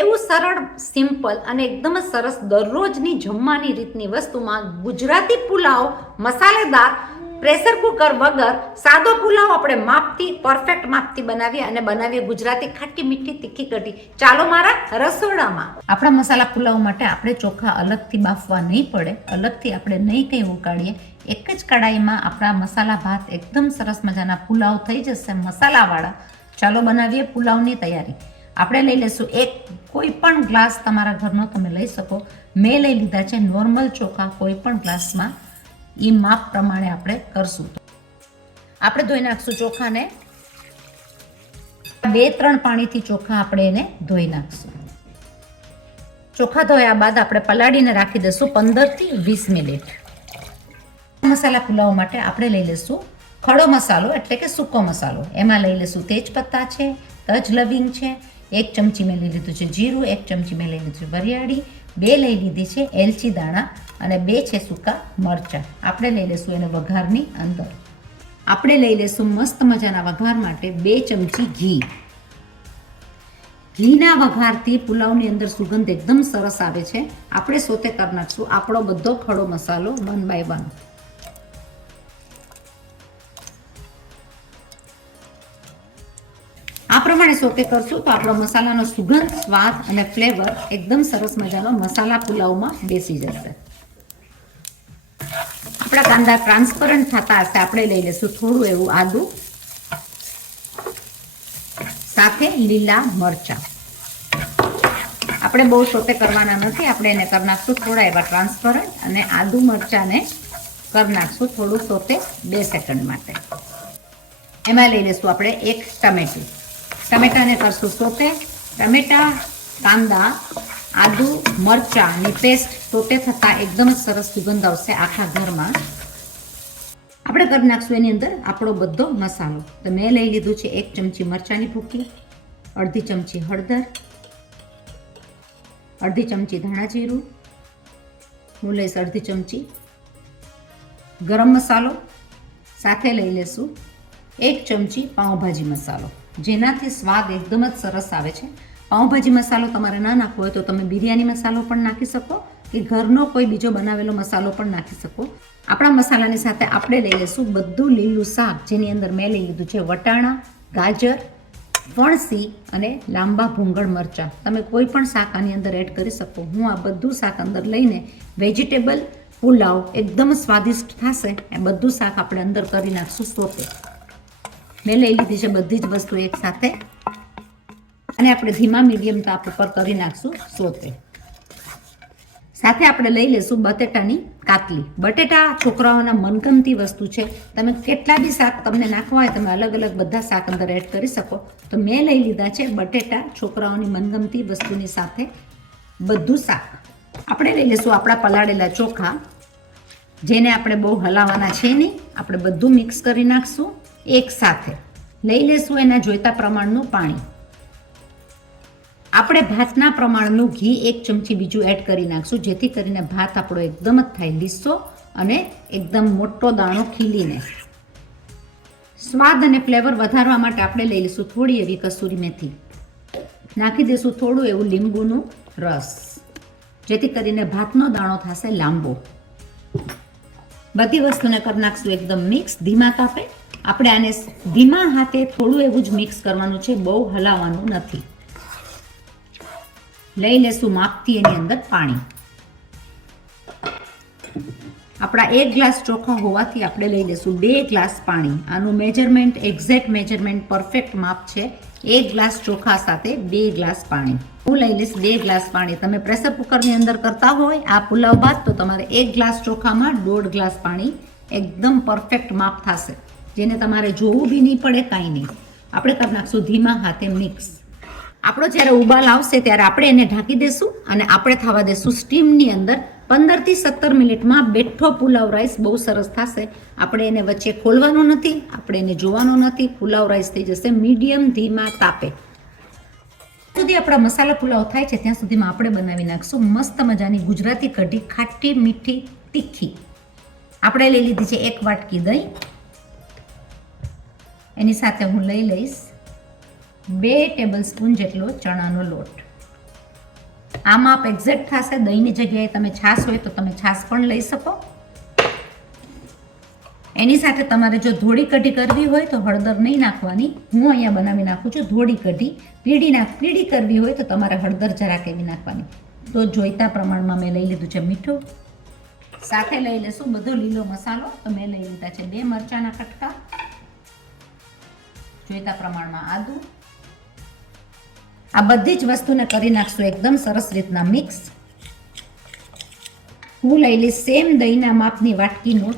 એવું સરળ સિમ્પલ અને એકદમ જ સરસ દરરોજની જમવાની રીતની વસ્તુમાં ગુજરાતી પુલાવ મસાલેદાર પ્રેશર કુકર વગર સાદો પુલાવ આપણે માપથી પરફેક્ટ માપથી બનાવીએ ગુજરાતી ખાટી મીઠી તીખી કઢી. ચાલો મારા રસોડામાં. આપણા મસાલા પુલાવ માટે આપણે ચોખા અલગથી બાફવા નહીં પડે, અલગથી આપણે નહીં કંઈ ઉકાળીએ. એક જ કડાઈમાં આપણા મસાલા ભાત એકદમ સરસ મજાના પુલાવ થઈ જશે મસાલાવાળા. ચાલો બનાવીએ પુલાવની તૈયારી. આપણે લઈ લઈશું કોઈ પણ ગ્લાસ તમારા ઘરનો તમે લઈ શકો. મેં લઈ લીધા છે નોર્મલ ચોખા, કોઈ પણ ગ્લાસમાં એ માપ પ્રમાણે આપણે કરશું. આપણે ધોઈ નાખશું ચોખાને. 2-3 પાણીથી ચોખા આપણે એને ધોઈ નાખશું. ચોખા ધોયા બાદ આપણે પલાળીને રાખી દઈશું 15 થી 20 મિનિટ. મસાલા પુલાવ માટે આપણે લઈ લઈશું ખડો મસાલો એટલે કે સૂકો મસાલો. એમાં લઈ લઈશું તેજપત્તા છે, તજ લવિંગ છે, 1 ચમચી મેં લઈ લીધું છે જીરું, 1 ચમચી મેં લઈ લીધું છે વરિયાળી, 2 લઈ લીધી છે એલચી દાણા અને 2 છે સૂકા મરચાં. આપણે લઈ લઈશું એને વઘારની અંદર. આપણે લઈ લઈશું મસ્ત મજાના વઘાર માટે 2 ચમચી ઘી. ઘીના વઘારથી પુલાવની અંદર સુગંધ એકદમ સરસ આવે છે. આપણે સોતે કરી નાખશું આપણો બધો ખડો મસાલો 1 by 1. આ પ્રમાણે સોતે કરશું તો આપણો મસાલાનો સુગંધ, સ્વાદ અને ફ્લેવર એકદમ સરસ મજાનો મસાલા પુલાવમાં બેસી જશે. આપણા કાંદા ટ્રાન્સપરન્ટ થતા હશે. આપણે લઈ લઈશું થોડું એવું આદુ સાથે લીલા મરચાં. આપણે બહુ સોતે કરવાના નથી, આપણે એને કરી નાખશું થોડા એવા ટ્રાન્સપરન્ટ અને આદુ મરચાંને કરી નાખશું થોડું સોતે 2 સેકન્ડ માટે. એમાં લઈ લઈશું આપણે 1 ટમેટું. ટમેટાને કરશું સોતે. ટમેટા, કાંદા, આદુ મરચાંની પેસ્ટ સોતે થતાં એકદમ જ સરસ સુગંધ આવશે આખા ઘરમાં. આપણે કરી નાખશું એની અંદર આપણો બધો મસાલો. તો મેં લઈ લીધું છે 1 ચમચી મરચાંની ભૂકી, 1/2 ચમચી હળદર, 1/2 ચમચી ધાણા જીરું, હું લઈશ 1/2 ચમચી ગરમ મસાલો, સાથે લઈ લઈશું 1 ચમચી પાઉંભાજી મસાલો, જેનાથી સ્વાદ એકદમ જ સરસ આવે છે. પાઉંભાજી મસાલો તમારે ના નાખવો હોય તો તમે બિરયાની મસાલો પણ નાખી શકો કે ઘરનો કોઈ બીજો બનાવેલો મસાલો પણ નાખી શકો. આપણા મસાલાની સાથે આપણે લઈ લઈશું બધું લીલું શાક, જેની અંદર મેં લઈ લીધું છે વટાણા, ગાજર, ફણસી અને લાંબા ભૂંગળ મરચાં. તમે કોઈ પણ શાક આની અંદર એડ કરી શકો. હું આ બધું શાક અંદર લઈને વેજીટેબલ પુલાવ એકદમ સ્વાદિષ્ટ થશે એ બધું શાક આપણે અંદર કરી નાખશું સોતે. મેં લઈ લીધી છે બધી જ વસ્તુ એક સાથે અને આપણે ધીમા મીડિયમ તાપ ઉપર કરી નાખશું સોતે. સાથે આપણે લઈ લઈશું બટેટાની કાતલી. બટેટા છોકરાઓના મનગમતી વસ્તુ છે. તમે કેટલા બી શાક તમને નાખવા હોય તમે અલગ અલગ બધા શાક અંદર એડ કરી શકો. તો મેં લઈ લીધા છે બટેટા છોકરાઓની મનગમતી વસ્તુની સાથે બધું શાક. આપણે લઈ લઈશું આપણા પલાળેલા ચોખા, જેને આપણે બહુ હલાવવાના છે નહીં. આપણે બધું મિક્સ કરી નાખશું એક સાથે. લઈ લેશું એના જોઈતા પ્રમાણનું પાણી. આપણે ભાતના પ્રમાણનું ઘી 1 ચમચી બીજું એડ કરી નાખશું, જેથી કરીને ભાત આપણો એકદમ જ થાય લીસો અને એકદમ મોટો દાણો ખીલીને. સ્વાદ અને ફ્લેવર વધારવા માટે આપણે લઈ લઈશું થોડી એવી કસૂરી મેથી. નાખી દઈશું થોડું એવું લીંબુનું રસ, જેથી કરીને ભાતનો દાણો થશે લાંબો. બધી વસ્તુને કરી નાખશું એકદમ મિક્સ ધીમા તાપે. આપણે આને ધીમા હાથે થોડું એવું જ મિક્સ કરવાનું છે, બહુ હલાવવાનું નથી. લઈ લેશું માપથી એની અંદર પાણી. આપણા 1 ગ્લાસ ચોખા હોવાથી આપણે લઈ લેશું 2 ગ્લાસ પાણી. આનું મેજરમેન્ટ એક્ઝેક્ટ મેજરમેન્ટ પરફેક્ટ માપ છે. 1 ગ્લાસ ચોખા સાથે 2 ગ્લાસ પાણી. હું લઈ લઈશ 2 ગ્લાસ પાણી. તમે પ્રેશર કુકરની અંદર કરતા હોય આ પુલાવ ભાત તો તમારે 1 ગ્લાસ ચોખામાં 1.5 ગ્લાસ પાણી એકદમ પરફેક્ટ માપ થશે, જેને તમારે જોવું બી નહીં પડે, કાંઈ નહીં. આપણે કરી નાખશું ધીમા હાથે મિક્સ. આપણો જ્યારે ઉબાલ આવશે ત્યારે આપણે એને ઢાંકી દઈશું અને આપણે થવા દઈશું સ્ટીમની અંદર 15 થી 17 મિનિટમાં બેઠો પુલાવ રાઈસ બહુ સરસ થશે. આપણે એને વચ્ચે ખોલવાનો નથી, આપણે એને જોવાનો નથી. પુલાવ રાઈસ થઈ જશે મીડિયમ ધીમા તાપે. સુધી આપણા મસાલા પુલાવ થાય છે ત્યાં સુધીમાં આપણે બનાવી નાખશું મસ્ત મજાની ગુજરાતી કઢી ખાટી મીઠી તીખી. આપણે લઈ લીધી છે 1 વાટકી દહીં. એની સાથે હું લઈ લઈશ 2 ટેબલ સ્પૂન જેટલો ચણાનો લોટ. આ માપ એક્ઝેક્ટ થશે. દહીંની જગ્યાએ તમે છાશ હોય તો તમે છાશ પણ લઈ શકો. એની સાથે તમારે જો ધોળી કઢી કરવી હોય તો હળદર નહીં નાખવાની. હું અહીંયા બનાવી નાખું છું ધોળી કઢી. પીળી કરવી હોય તો તમારે હળદર જરાક એવી નાખવાની. તો જોઈતા પ્રમાણમાં મેં લઈ લીધું છે મીઠું. સાથે લઈ લેશું બધો લીલો મસાલો. તો મેં લઈ લીધા છે 2 મરચાના કટકા, જોઈતા પ્રમાણમાં આદુ. આ બધી જ વસ્તુને કરી નાખશું એકદમ સરસ રીતના મિક્સ. હું લઈ લઈશ સેમ દહીંના માપની વાટકીનું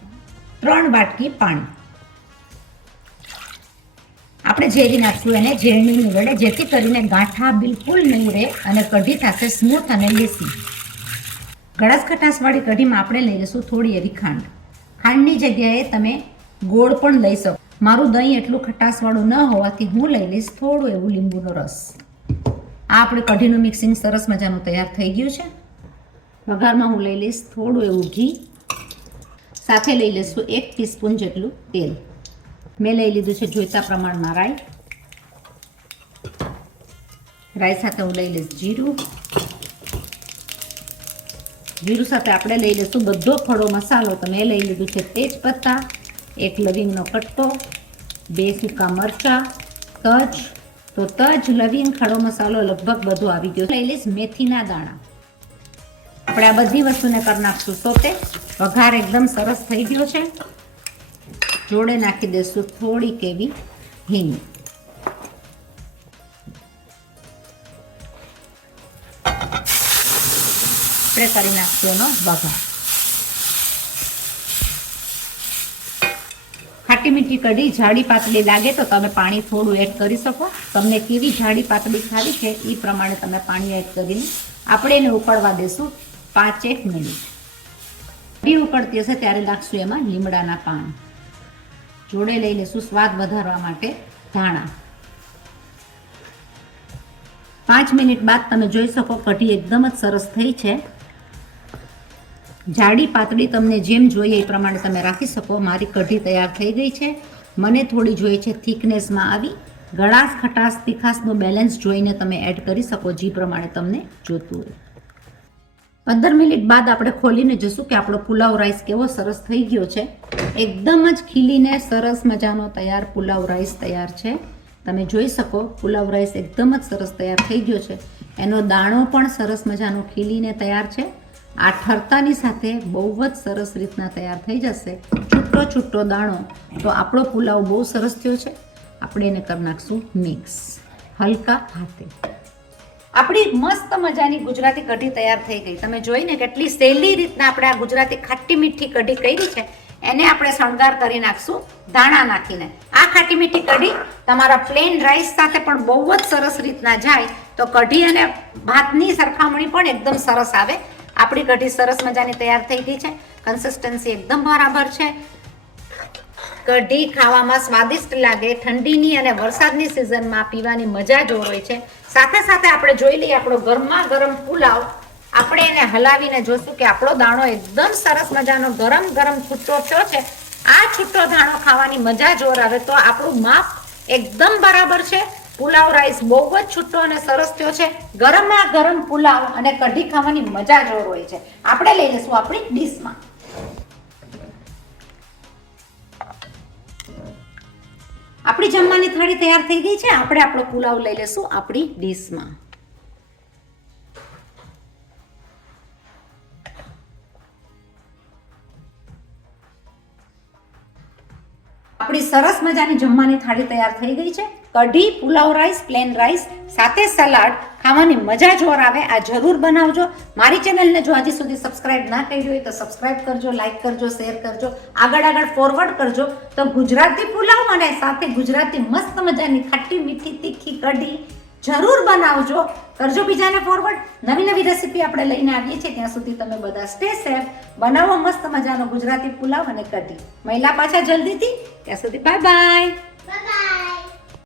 3 વાટકી પાણી. આપણે ઝેરી નાખશું એને ઝેરણીની વડે, જેથી કરીને ગાંઠા બિલકુલ નહીં રહે અને કઢી થશે સ્મૂથ અને લેસી. ગળાશ ખટાશવાળી કઢીમાં આપણે લઈ લઈશું થોડી એવી ખાંડ. ખાંડની જગ્યાએ તમે ગોળ પણ લઈ શકો. મારું દહીં એટલું ખટાશવાળું ન હોવાથી હું લઈ લઈશ થોડું એવું લીંબુનો રસ. આ આપણે કઢીનું મિક્સિંગ સરસ મજાનું તૈયાર થઈ ગયું છે. વઘારમાં હું લઈ લઈશ થોડું એવું ઘી. સાથે લઈ લઈશું 1 ટીસ્પૂન જેટલું તેલ. મેં લઈ લીધું છે જોઈતા પ્રમાણમાં રાઈ. રાઈ સાથે હું લઈ લઈશ જીરું. જીરું સાથે આપણે લઈ લઈશું બધો ખડો મસાલો. તો મેં લઈ લીધું છે તેજપત્તા, 1 લવિંગનો કટ્ટો, 2 સૂકા મરચાં, તજ. તો તજ, લવિંગ, ખડો મસાલો લગભગ બધો આવી ગયો. લઈ લઈશ મેથીના દાણા. આપણે આ બધી વસ્તુને કરી નાખશું સોતે. વઘાર એકદમ સરસ થઈ ગયો છે. જોડે નાખી દઈશું થોડીક એવી હિંગ. આપણે કરી નાખશું એનો વઘાર. ખાટી મીઠી કઢી જાડી પાતળી લાગે તો તમે પાણી થોડું એડ કરી શકો. તમને કેવી જાડી પાતળી ખાવી છે એ પ્રમાણે તમે પાણી એડ કરીને આપણે એને ઉકળવા દેશું 5-1 મિનિટ. કઢી ઉકળતી હશે ત્યારે નાખશું એમાં લીમડાના પાન. જોડે લઈ લઈશું સ્વાદ વધારવા માટે ધાણા. 5 મિનિટ બાદ તમે જોઈ શકો કઢી એકદમ જ સરસ થઈ છે. જાડી પાતળી તમને જેમ જોઈએ એ પ્રમાણે તમે રાખી શકો. મારી કઢી તૈયાર થઈ ગઈ છે. મને થોડી જોઈએ છે થિકનેસમાં આવી. ગળાશ ખટાશ તીખાશનું બેલેન્સ જોઈને તમે એડ કરી શકો જે પ્રમાણે તમને જોતું હોય. 15 મિનિટ બાદ આપણે ખોલીને જોશું કે આપણો પુલાવ રાઈસ કેવો સરસ થઈ ગયો છે. એકદમ જ ખીલીને સરસ મજાનો તૈયાર પુલાવ રાઈસ તૈયાર છે. તમે જોઈ શકો પુલાવ રાઈસ એકદમ જ સરસ તૈયાર થઈ ગયો છે. એનો દાણો પણ સરસ મજાનો ખીલીને તૈયાર છે. આ ઠરતાની સાથે બહુ જ સરસ રીતના તૈયાર થઈ જશે. છૂટો દાણો. તો આપણો પુલાવ બહુ સરસ થયો છે. આપણે એને કરી નાખશું મિક્સ હલકા હાથે. આપણી મસ્ત મજાની ગુજરાતી કઢી તૈયાર થઈ ગઈ. તમે જોઈને કેટલી સહેલી રીતના આપણે આ ગુજરાતી ખાટી મીઠી કઢી કરી છે. એને આપણે શણગાર કરી નાખશું ધાણા નાખીને. આ ખાટી મીઠી કઢી તમારા પ્લેન રાઈસ સાથે પણ બહુ જ સરસ રીતના જાય. તો કઢી અને ભાતની સરખામણી પણ એકદમ સરસ આવે. આપણી કઢી સરસ મજાની તૈયાર થઈ ગઈ છે. કન્સિસ્ટન્સી એકદમ બરાબર છે. કઢી ખાવામાં સ્વાદિષ્ટ લાગે. ઠંડીની અને વરસાદની સિઝનમાં પીવાની મજા જ હોય છે. સાથે સાથે આપણે જોઈ લઈએ આપણો ગરમા ગરમ પુલાવ. આપણે એને હલાવીને જોશું કે આપણો દાણો એકદમ સરસ મજાનો ગરમ છૂટો થયો છે. આ છૂટો દાણો ખાવાની મજા જોર આવે. તો આપણું માપ એકદમ બરાબર છે. પુલાવ રાઈસ બહુ જ છૂટો અને સરસ થયો છે. ગરમા ગરમ પુલાવ અને કઢી ખાવાની મજા જોર હોય છે. આપણે લઈ લઈશું આપણી ડીશમાં. આપણી જમવાની થાળી તૈયાર થઈ ગઈ છે. આપણે આપણો પુલાવ લઈ લેશું આપણી ડીશમાં. આપણી સરસ મજાની જમવાની થાળી તૈયાર થઈ ગઈ છે. કઢી, પુલાવ રાઈસ, પ્લેન રાઈસ સાથે સલાડ ખાવાની મજા જોર આવે. આ જરૂર બનાવજો. મારી ચેનલને જો હજી સુધી સબસ્ક્રાઇબ ના કરી હોય તો સબસ્ક્રાઇબ કરજો, લાઈક કરજો, શેર કરજો, આગળ ફોરવર્ડ કરજો. તો ગુજરાતી પુલાવ અને સાથે ગુજરાતી મસ્ત મજાની ખાટી મીઠી તીખી કઢી જરૂર બનાવજો. કરજો બીજાને ફોરવર્ડ. નવી રેસીપી આપણે લઈને આવીએ છીએ. ત્યાં સુધી તમે બધા સ્ટે સેફ. બનાવો મસ્ત મજાનો ગુજરાતી પુલાવ અને કઢી. મહિલા પાછા જલ્દીથી. ત્યાં સુધી બાય બાય.